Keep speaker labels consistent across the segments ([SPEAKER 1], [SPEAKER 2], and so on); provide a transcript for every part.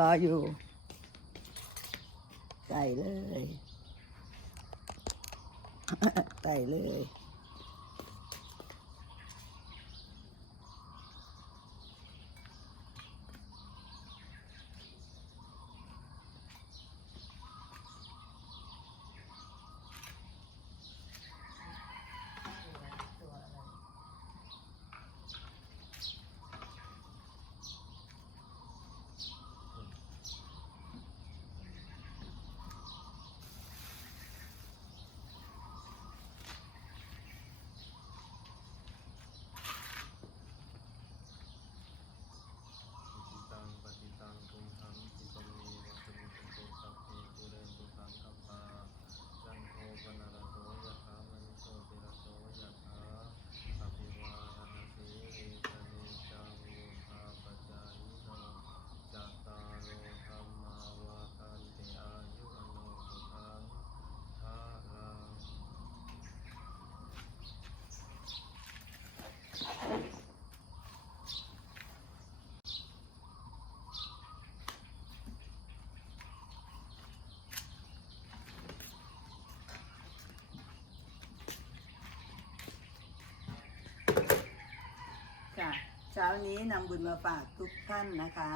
[SPEAKER 1] รออยู่ ใส่เลย ใส่เลย
[SPEAKER 2] อิตังปฏิตังตุมหังคิปะเมวะสมิจโตสัพเพปุเรนตุสังกปปาจันโทปนรโสยะถามณิโชติรโสยะถาอภิวาทนาสีริสเนจังวุธาปจายิโนจัตตารโอธรรมาวาทันติอายุอโนสุขังภาลัง
[SPEAKER 1] ค่ะ เช้านี้นำบุญมาฝากทุกท่านนะคะ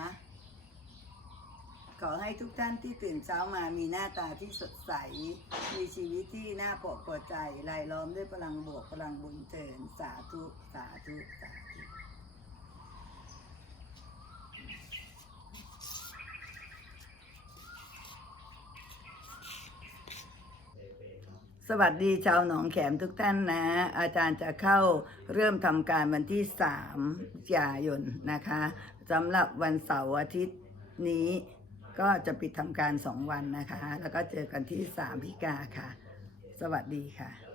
[SPEAKER 1] ขอให้ทุกท่านที่ตื่นเช้ามามีหน้าตาที่สดใส มีชีวิตที่น่าปลอบใจรายล้อมด้วยพลังบวกพลังบุญเถินสาธุ สาธุ สาธุ สวัสดีชาวหนองแขมทุกท่านนะ อาจารย์จะเข้าเริ่มทำการวันที่3กันยายนนะคะสำหรับวันเสาร์อาทิตย์นี้ก็จะปิดทำการ 2 วันนะคะ แล้วก็เจอกันที่3พิกาค่ะ สวัสดีค่ะ